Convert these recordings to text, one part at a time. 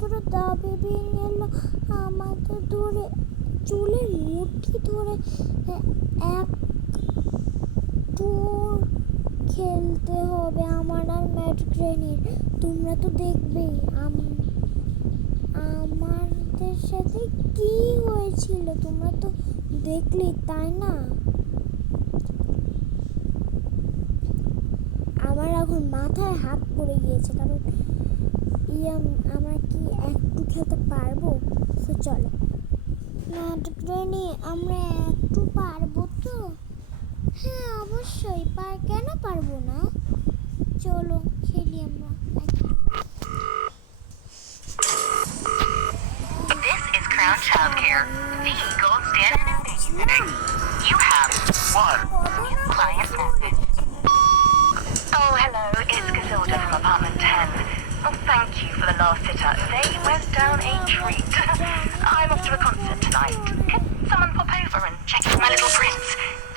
ধরে দাবি নিল আমাদের ধরে চুলের মুঠি ধরে একটু খেলতে হবে আমার আর ম্যাট গ্রেনির। তোমরা তো দেখবেই আমাদের সাথে কি হয়েছিল, তোমরা তো দেখলেই তাই না? আমার এখন মাথায় হাত পড়ে গিয়েছে, কারণ আমরা কি একটু খেলতে পারবো? তো চলো ম্যাট গ্রেনি, আমরা একটু পারবো তো? হ্যাঁ অবশ্যই, কেন পারবো না? চলো খেলি আমরা। This is Crown Childcare, the gold standard in babysitting. You have one new client message. Oh, hello, it's Casilda from apartment 10. Oh, thank you for the last sitter. They went down a treat. I'm off to a concert tonight. Can someone pop over and check out my little prince?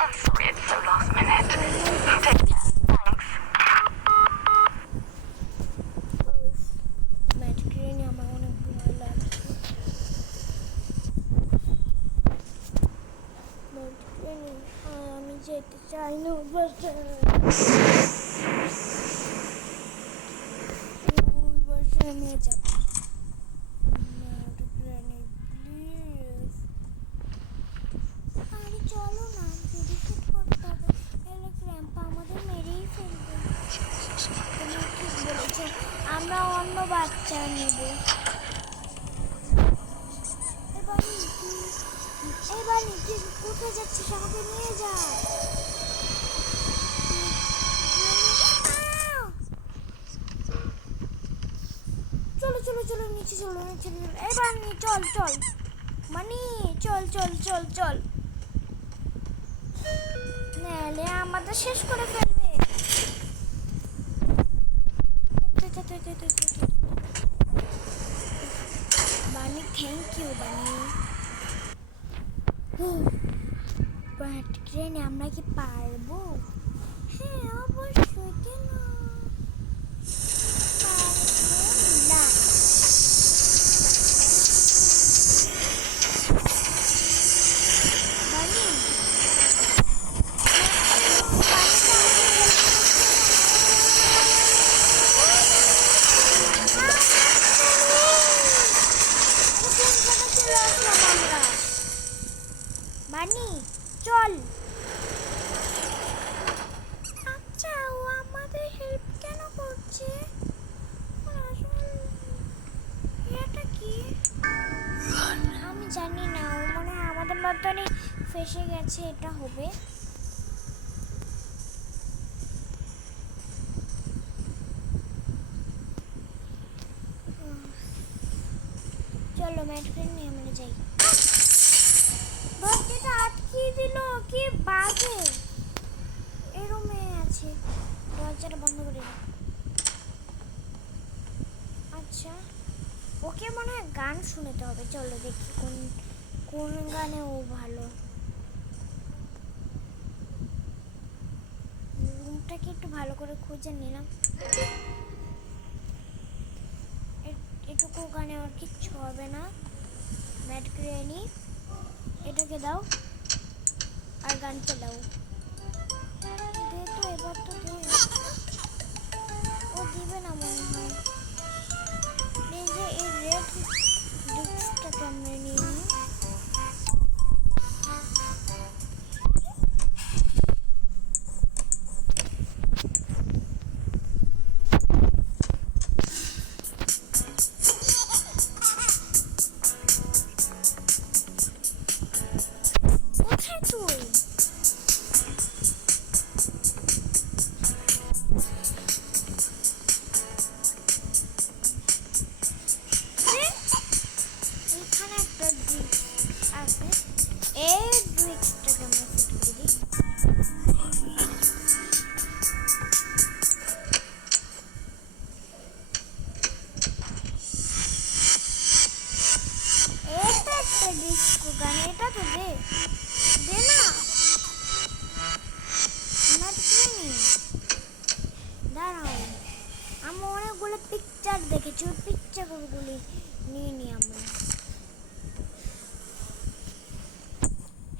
I'm sorry it's so last minute. Take care. Thanks. ম্যাট গ্রেনি আমার অনেক ভয় লাগে। Mat গ্রেনি, আমি যেতে চাই না বাসায়। নিয়ে যাব ম্যাট গ্রেনি, প্লিজ। আরে চলো না, যদি শুট করতে হবে, এলে ক্র্যাম্পা আমাদের মেরেই ফেলবে। তুমি ঠিক বলেছো, আমরা অন্য বাচ্চা নেব। এবার তুই কোথায় যাচ্ছিস? আমাকে নিয়ে যা। চলো চলো চলো, নিচে চলো নিচে চলো। এবার চল চল মানি, চল চল চল চল, নাহলে আমাদের শেষ করে ফেলবে। বানি, থ্যাংক ইউ বানি। বাট ট্রেনে আমরা কি পারবো? হ্যাঁ অবশ্যই, কেন না? বানি চল। আচ্ছা, ও আমাদের হেল্প কেন করছে? এটা কি আমি জানি না। ও মনে হয় আমাদের মতনই ফেসে গেছে, এটা হবে। চলো ম্যাট গ্রেনি নিয়ে আমরা যাই। দরজাটা আটকিয়ে দিল, কি বাজে। এই রুমে আছে, দরজাটা বন্ধ করে দিই। আচ্ছা, ওকে মনে হয় গান শুনতে হবে। চলো দেখি কোন গানে ও ভালো। রুমটাকে একটু ভালো করে খুঁজে নিলাম। এটুকু গানে আর কিচ্ছু হবে না। ম্যাট গ্রেনি, এটাকে দাও আর গান চালাও। দে তো, এবার তো দে। ও দিবে না মনে হয়। এই যে এই রেড ডিস্কটাকে আমরা নিয়ে নিই। কোথায় তুই? এখানে একটা ডিস্ক আছে, এই ডিস্কটাকে আমরা সেট করে দিই। এটা একটা ডিস্ক গান, এটা তো দে না। ম্যাট গ্রেনি দাঁড়াও, আমি অনেকগুলো পিকচার দেখেছি, ওই পিকচারগুলি নিয়ে নিই আমরা।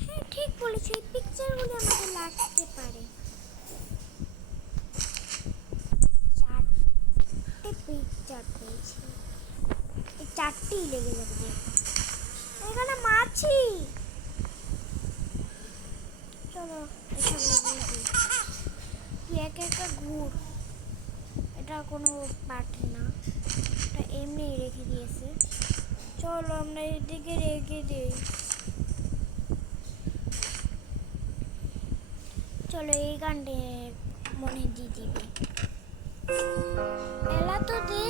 হ্যাঁ ঠিক বলেছো, এই পিকচারগুলো আমাদের লাগতে পারে। 4টে পিকচার পেয়েছি, এই 4টেই লেগে যাবে দেখো। এখানে মাছি, চলো এসব লাগিয়ে দিই। তুই একা একা ঘুর, এটা কোনো পার্টি না, এটা এমনি রেখে দিয়েছে। চলো আমরা এদিকে রেখে দিই। চলো এই গানটা মনে দিয়ে দিবি। এলা তো দে,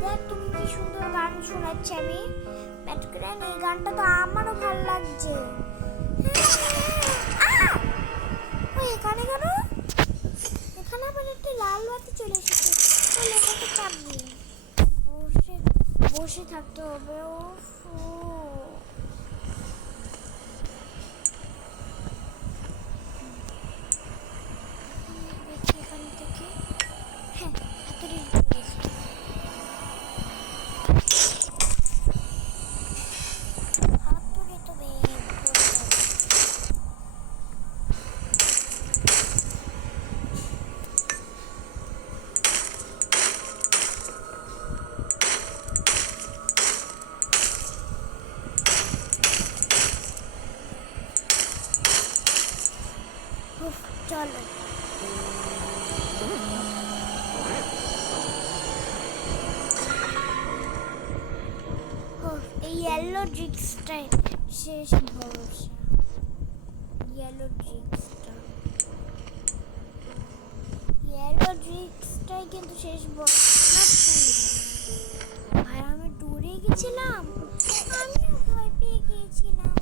দেখ তুমি কি সুন্দর গান শোনাচ্ছি আমি। ব্যাটগ্রাউন্ড এই গানটা তো আমারও ভালো লাগছে। ওই এখানে কেন? এখানে আবার একটা লাল বাতি চলে এসেছে। চলো এটাকে চাপ দিয়ে বসে বসে থাকতে হবে। ও দেখি এখান থেকে, হ্যাঁ হাতুড়ি দিয়েছি। হাতুড়ি তো বের করে দাও। উফ, চলো এই ইয়েলো ড্রিক্সটাই শেষ ভরসা। ইয়েলো ড্রিক্সটাই কিন্তু শেষ ভরসা। ভাই আমি দূরে গেছিলাম, আমিও ভয় পেয়ে গিয়েছিলাম।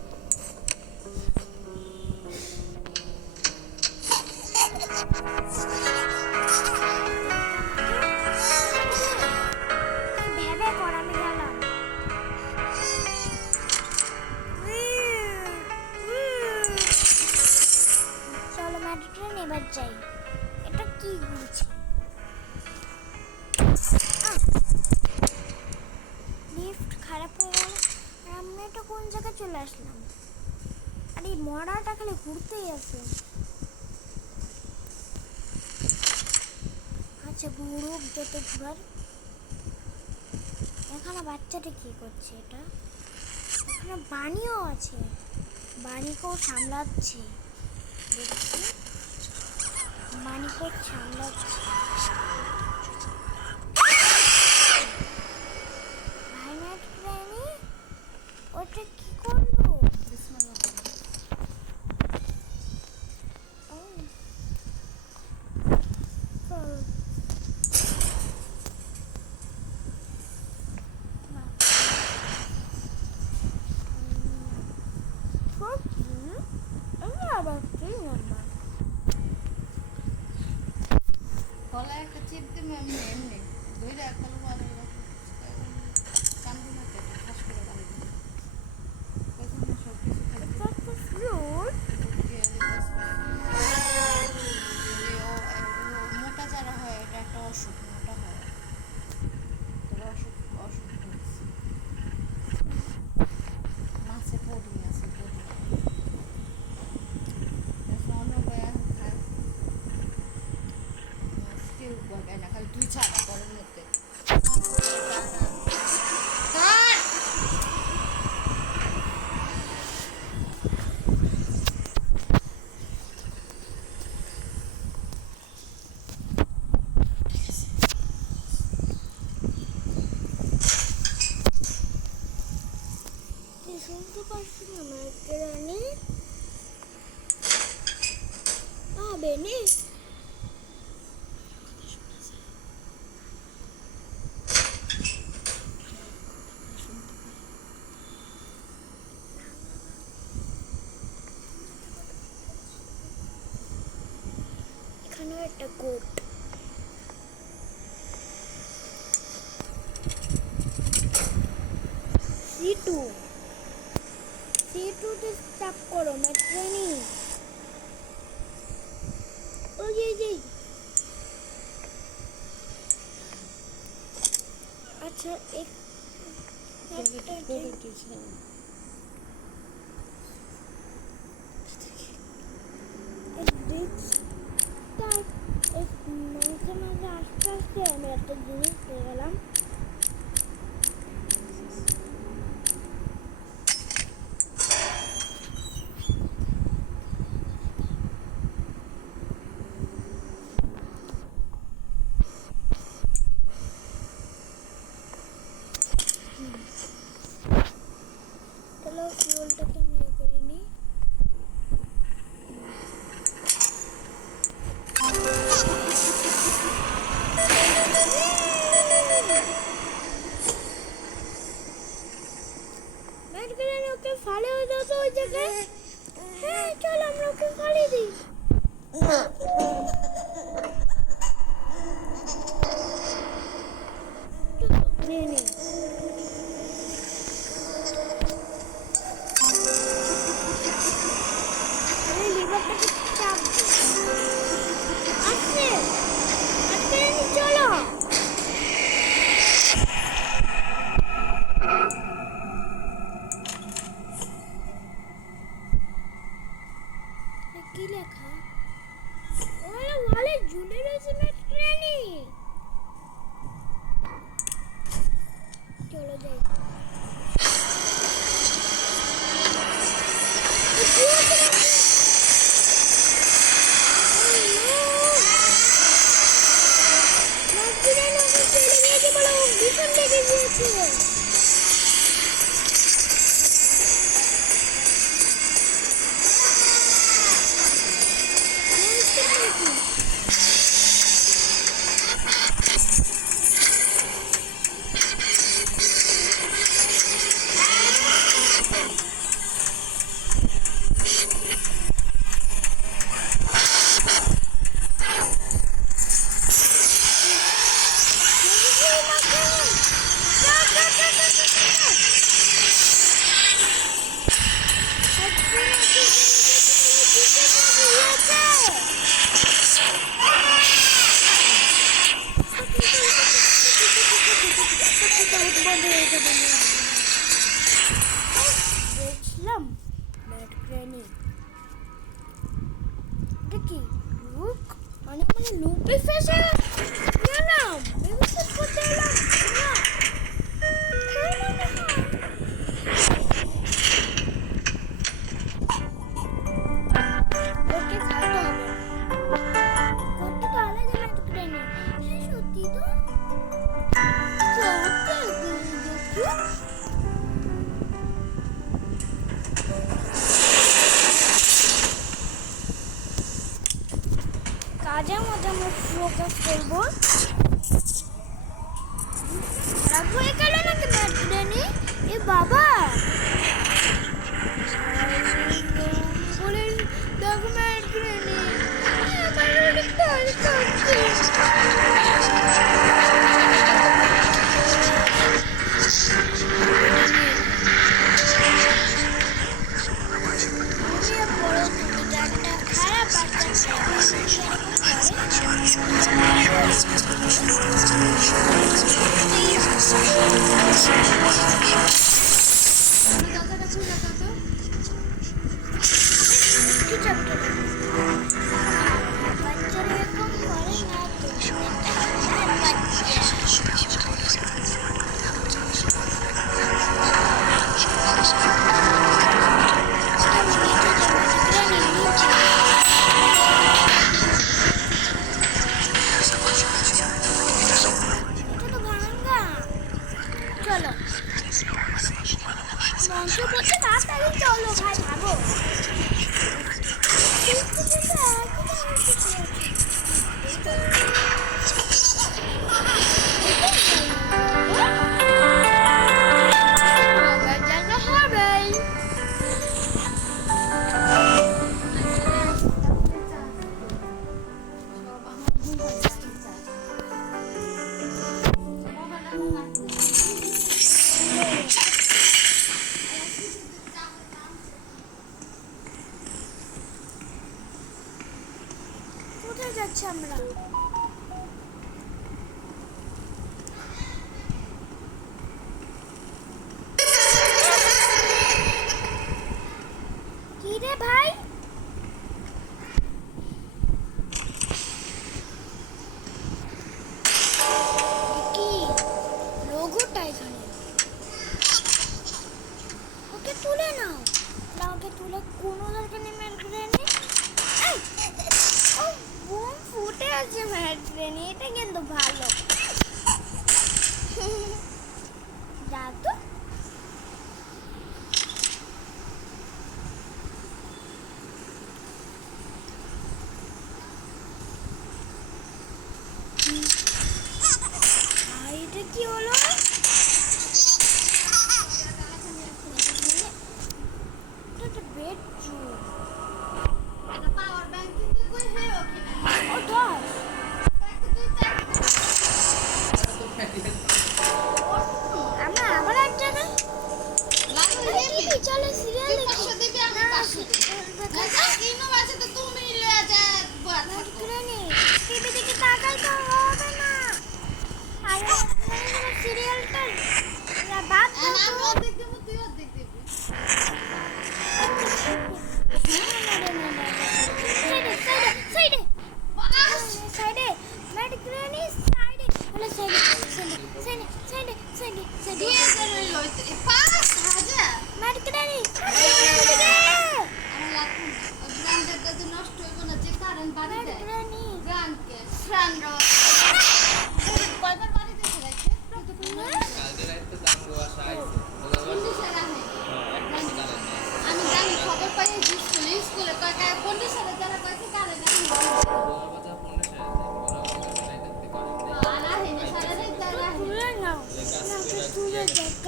ভেবে কর আমি গেলাম। চলো মেট্রো ট্রেন এবার যাই। এটা কি ঘুরছে? লিফট খারাপ হয়ে গেল। আর আমরা এটা কোন জায়গায় চলে আসলাম? আর এই মরাটা খালি ঘুরতেই আছে। আচ্ছা ঘুরুক যত ঘুরার। এখানে বাচ্চাটা কি করছে? এটা এখানে বানিও আছে, বানিকেও সামলাচ্ছে দেখছি, বানিকেও সামলাচ্ছে। ভাইনাট প্রাণী ওটা কি করলো? ও, চল। গলা একটা চিপ দিবে এমনি এমনি ধরে একবার ভালো কান্দু না কেটে ঠাস করে বাড়ি দিবে প্রথমে সব কিছু মোটা যারা হয় এটা একটা অসুখ, মোটা হয় তোর অসুখ অসুখ হচ্ছে। মাছে পড়ি আছে পড়ি অন্য বয়া খায় কেউ বগায় না, খালি তুই ছাড়া ঘরের মধ্যে শুনতে পারছি না মাইকেরানি বেনে। এখানেও একটা কোট। C2 তে চাপ করো মেট্রেনি। ওই যে আচ্ছা একটা মাঝে মাঝে আস্তে আস্তে আমি একটা জিনিস পেয়ে গেলাম। তাহলে ফুলটাকে আমি ইয়ে করে নিই। ওকে ফালে হয়ে যাও তো ওই জায়গায়। হ্যাঁ চল আমরা ওকে ফালিয়ে দিই। নে নে লিভারটাকে চাপ দে। আস্তে আস্তে চলো। কি লেখা? ওরে ওয়ালে ঝুলে রয়েছে ট্রেনে। চলো যাই। ভীষণ লেগে গিয়েছে। দেখলাম ব্যাট ট্রেনে। এটা কি লুক? মানে মানে লুপে ফেসে গেলাম। বেবিসেট করতে এলাম না। ওকে খাইতে হবে। করতে তো আলাদা ব্যাট ট্রেনে। হ্যাঁ সত্যি তো। কাজের মধ্যে আমরা ফোকাস করবো। খারাপ হয়ে গেল নাকি ব্যাট ট্রেনে? এ বাবা বলে দেখো ব্যাট ট্রেনে আমার অনেক কাজ করছে। চলো ভাই ভাবো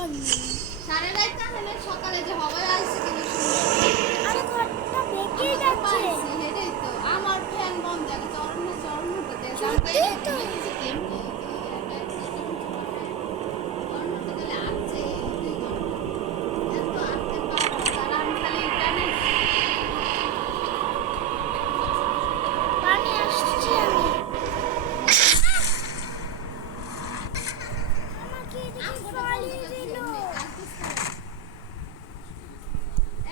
দরকার নেই। সাড়ে রাতটা হলে সকালে যে হবে আসছে কিন্তু আরে ঘরটা বেঁকেই যাচ্ছে। হেঁটেই তো আমার ফ্যান বন্ধ আছে চরণ চরণটা দিয়ে সত্যি তো। কেমনি অন্যতে গেলে আসছে 2 ঘন্টা এত আসতে পারবো তারা আমি খালি ইন্টারনেট পানি আসছে আমি। আমাকে এদিকে ফালিয়ে দিল।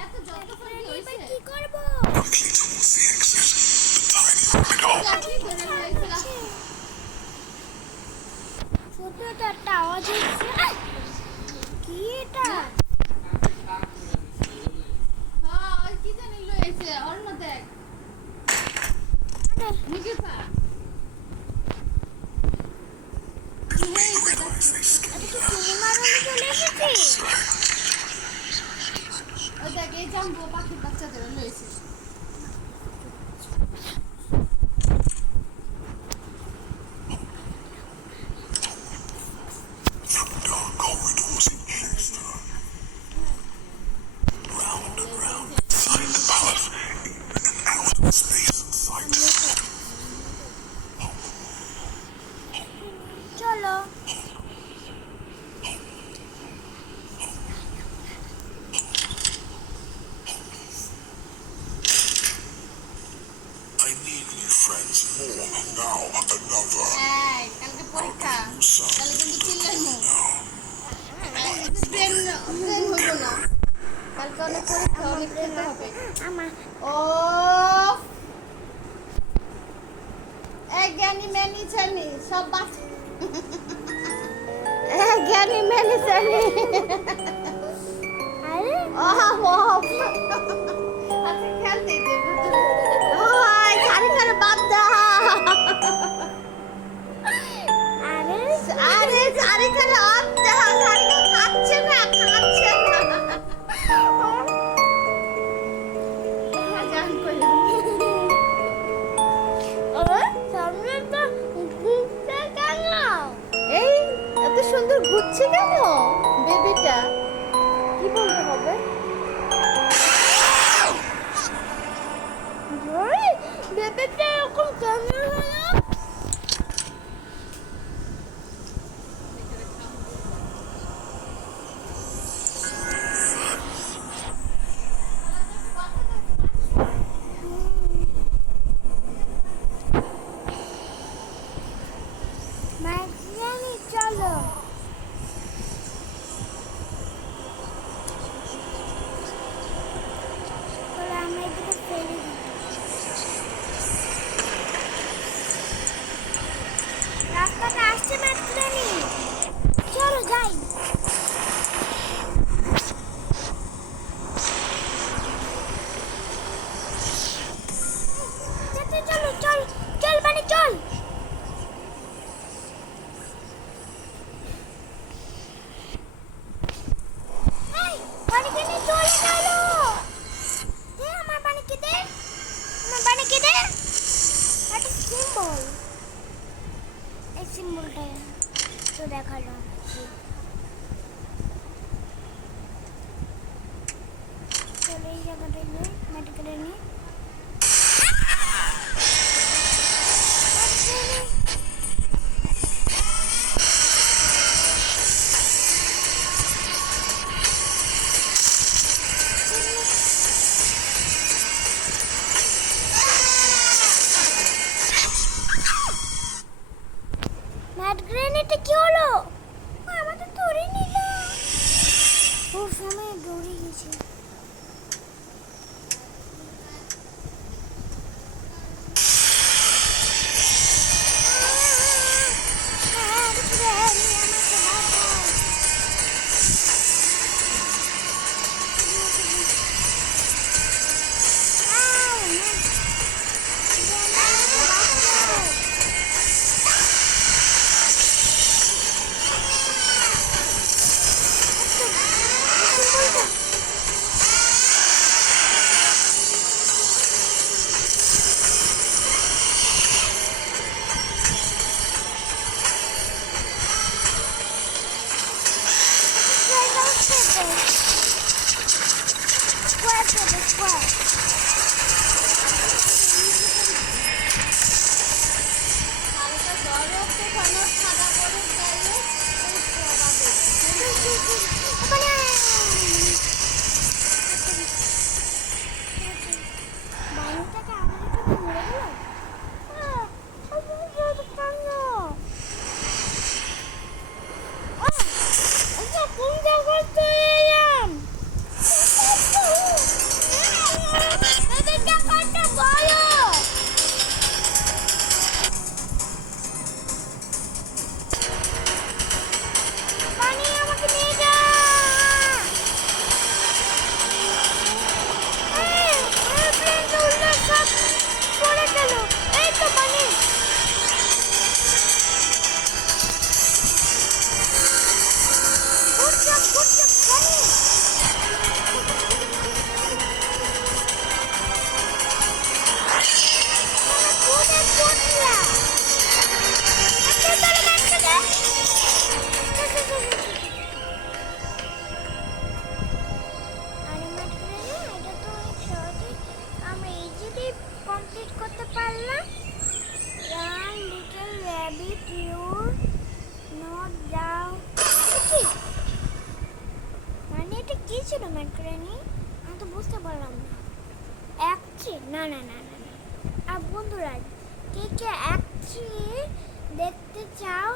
এত যত ফোন এবার হইছে কি করব? চাকরি করে হয়েছিল ছোট তো একটা আওয়াজ হচ্ছে। কি এটা? হ্যাঁ ওই কি জানি লয়েছে অন্য দেখ আরে নিজে পা এটা কি সিনেমার রুমে চলে এসেছি? ওই দেখ এই জাম্বো পাখির বাচ্চাদের লয়েছে চলো। I need new friends more now. Another. এই কালকে পরীক্ষা তাহলে কিন্তু চিল্লাইমু ব্রেন ব্রেন হইব না কালকে অনেক পরীক্ষা অনেক খেতে হবে আমার ও জ্ঞানী ম্যানি জানি সব বাস জ্ঞানী ম্যানি জানি আরে আচ্ছা খেলতে দে ওই খালি করে বাদ দাও আরে আরে সারি করে অফ দাও সারি খাচ্ছে না জান কই সামনে তো ঘুরতে কেন? এই এত সুন্দর ঘুরছে কেন বেবিটা কি বলতে হবে বেবিটা এরকম কেন হলো? মাঝখানে চলো। চলো আমরা এদিকে ফেলে দিই। রাস্তাটা আসছে মাঝখানে। চলো যাই। চলো চল চল মানে চল। এই বাড়িতে নিয়ে চলে গেল। দে আমার বাড়িকে দে। আমার বাড়িকে দে। একটা সিম্বল। এই সিম্বলটা তো দেখালো। চলো এই জায়গাটা নিয়ে মেডিকেলে নিয়ে ম্যাট গ্রেনেডে কি হলো? আমাদের ধরে নিল। ও সময় দৌড়ে গেছে। স্কোয়ার করবে স্কোয়ার হালকা বরফে কোনো সাদা বরফ গেলে ওই প্রভাবে বাড়িটাকে আমাদের কাছে মরে গেল কোন জায়গায় চলে এলাম এদের জায়গাটা বলো পানি আমাকে নিয়ে যা এয়ারপ্লেনটা উল্টে সব পড়ে গেল এই তো পানি ঘুরছে ঘুরছে পানি ঘুরে ঘুরলা আচ্ছা তাহলে বাচ্চা দে আরে মাত্র এটা তো অনেক সহজে আমরা ইজিলি কমপ্লিট করতে পারলাম run little rabbit you not down মানে এটা কি ছিল ম্যাটক্রানি আমি তো বুঝতে পারলাম না একটি না না না না না আর বন্ধুরা কে কে একটি দেখতে চাও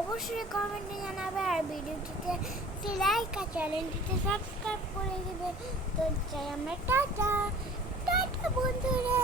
অবশ্যই কমেন্টে জানাবে আর ভিডিওটিতে একটি লাইক আর চ্যানেলটিতে সাবস্ক্রাইব করে দেবে তো চাই আমরা টাটা টাটা বন্ধুরা